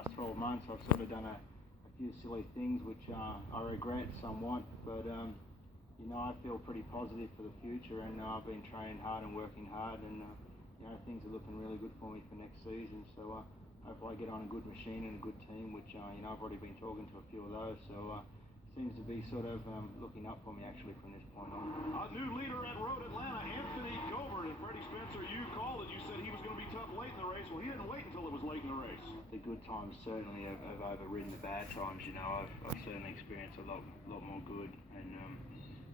last 12 months I've sort of done a few silly things which I regret somewhat, but I feel pretty positive for the future, and I've been training hard and working hard, and things are looking really good for me for next season. So hopefully I get on a good machine and a good team, which I've already been talking to a few of those. So seems to be sort of looking up for me actually from this point on. A new leader at Road Atlanta, Anthony Gobert. And Freddie Spencer, you called it. You said he was going to be tough late in the race. Well, he didn't wait until it was late in the race. The good times certainly have overridden the bad times. I've certainly experienced a lot more good, and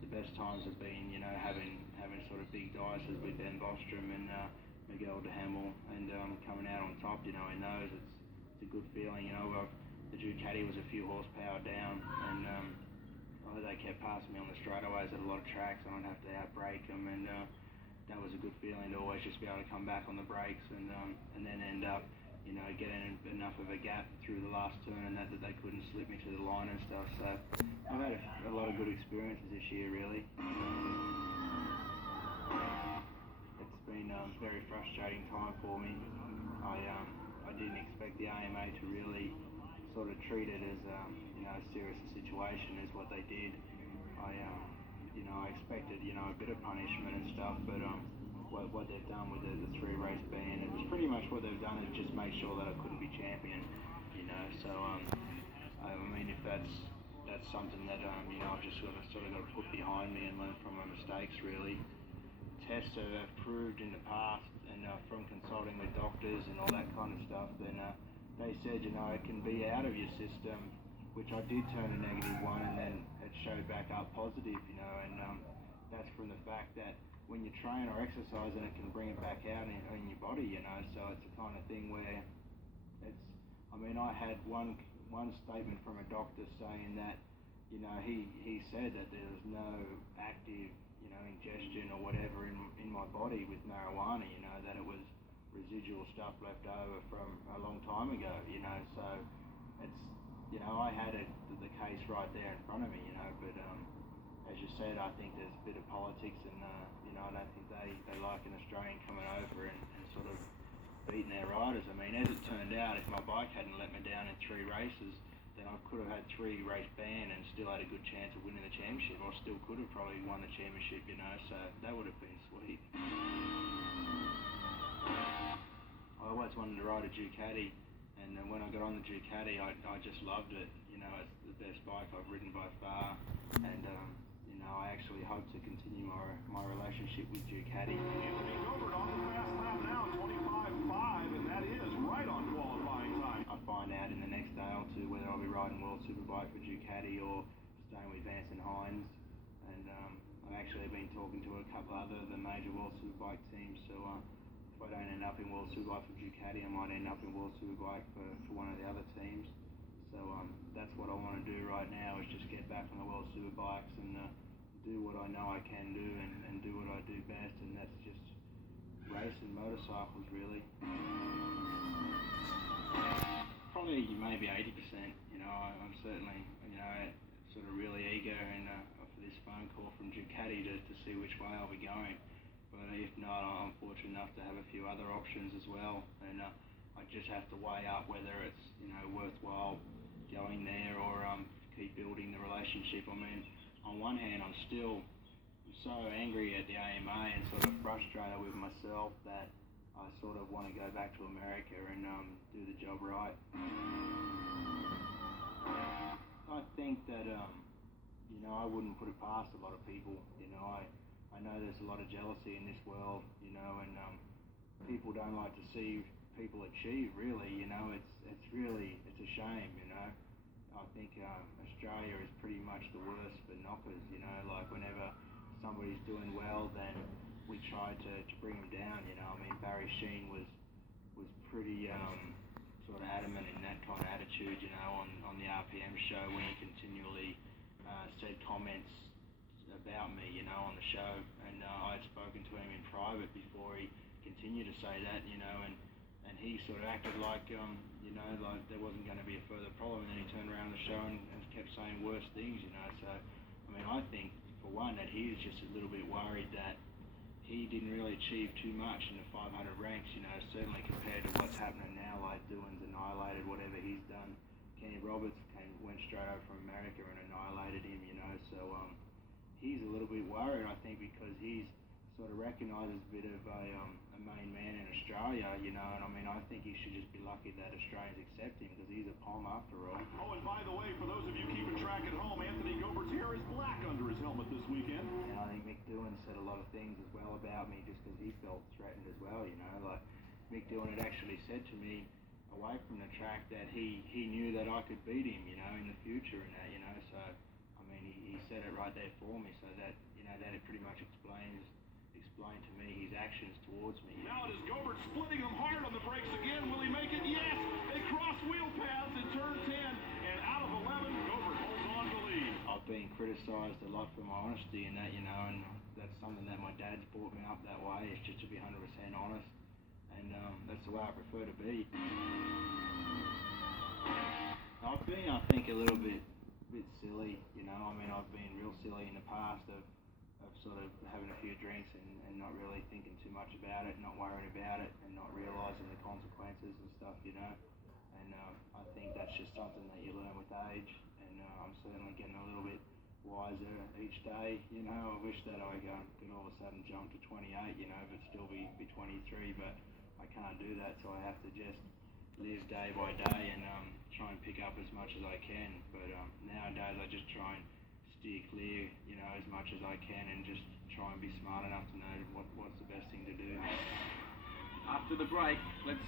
the best times have been having sort of big dices with Ben Bostrom and Miguel de Hamel, and coming out on top. In those it's a good feeling. The Ducati was a few horsepower down, and they kept passing me on the straightaways at a lot of tracks, and I'd have to outbrake them, and that was a good feeling to always just be able to come back on the brakes and then end up getting enough of a gap through the last turn, and that they couldn't slip me to the line and stuff. So I've had a lot of good experiences this year, really. It's been a very frustrating time for me. I didn't expect the AMA to really sort of treat it as as serious a situation as what they did. I expected a bit of punishment and stuff, but what they've done with the 3-race ban, it was pretty much what they've done is just make sure that I couldn't be champion. So I mean, if that's something that I've just sort of got to put behind me and learn from my mistakes, really. Tests have proved in the past, and from consulting with doctors and all that kind of stuff, then they said it can be out of your system, which I did turn a -1, and then it showed back up positive, and that's from the fact that when you train or exercise, and it can bring it back out in your body, so it's a kind of thing where I had one statement from a doctor saying that he said that there was no active ingestion or whatever in my body with marijuana, that it was residual stuff left over from a long time ago, so it's, I had the case right there in front of me, but as you said, I think there's a bit of politics, and I don't think they like an Australian coming over and sort of beating their riders. I mean, as it turned out, if my bike hadn't let me down in 3 races, then I could have had 3-race ban and still had a good chance of winning the championship. I still could have probably won the championship, so that would have been sweet. I always wanted to ride a Ducati, and when I got on the Ducati, I just loved it. It's the best bike I've ridden by far, and I actually hope to continue my relationship with Ducati. Anthony Gobert on the fast lap now, 25.5, and that is right on qualifying time. I'll find out in the next day or two whether I'll be riding World Superbike for Ducati or staying with Vance and Hines, and I've actually been talking to a couple other of the major World Superbike teams, so if I don't end up in World Superbike for Ducati, I might end up in World Superbike for one of the other teams. So that's what I want to do right now, is just get back on the World Superbikes and do what I know I can do, and do what I do best, and that's just racing motorcycles, really. Probably maybe 80%. I'm certainly sort of really eager and for this phone call from Ducati to see which way I'll be going. But if not, I'm fortunate enough to have a few other options as well, and I just have to weigh up whether it's worthwhile going there or keep building the relationship. I mean, on one hand, I'm so angry at the AMA and sort of frustrated with myself that I sort of want to go back to America and do the job right. I think that I wouldn't put it past a lot of people. I know there's a lot of jealousy in this world, and people don't like to see people achieve, really. It's a shame. I think Australia is pretty much the worst for knockers. Like whenever somebody's doing well, then we try to bring them down. I mean, Barry Sheene was pretty sort of adamant in that kind of attitude, on the RPM show, when he continually said comments about me, on the show, and I had spoken to him in private before he continued to say that, and he sort of acted like, like there wasn't going to be a further problem, and then he turned around the show and kept saying worse things, so, I mean, I think, for one, that he is just a little bit worried that he didn't really achieve too much in the 500 ranks, certainly compared to what's happening now, like Doohan's annihilated whatever he's Kenny Roberts went straight over from America and annihilated him, you know. So he's a little bit worried, I think, because he's sort of recognised as a bit of a main man in Australia, you know. And I mean, I think he should just be lucky that Australians accept him because he's a Pom after all. Oh, and by the way, for those of you keeping track at home, Anthony Gobert's hair is black under his helmet this weekend. And I think Mick Doohan said a lot of things as well about me just because he felt threatened as well, you know. Like Mick Doohan had actually said to me away from the track that he knew that I could beat him, you know, in the future and that, you know. So, I mean, he said it right there for me, so that, you know, that it pretty much explained to me his actions towards me. Now it is Gobert splitting them hard on the brakes again. Will he make it? Yes! They cross wheel paths in turn 10, and out of 11, Gobert holds on to lead. I've been criticised a lot for my honesty and that, you know, and that's something that my dad's brought me up that way, is just to be 100% honest, and that's the way I prefer to be. I've been, I think, a little bit silly, you know. I mean, I've been real silly in the past of sort of having a few drinks and not really thinking too much about it, not worrying about it, and not realising the consequences and stuff, you know. And I think that's just something that you learn with age, and I'm certainly getting a little bit wiser each day, you know. I wish that I could all of a sudden jump to 28, you know, but still be 23, but I can't do that, so I have to just live day by day and try and pick up as much as I can. But nowadays I just try and steer clear, you know, as much as I can, and just try and be smart enough to know what's the best thing to do. After the break, let's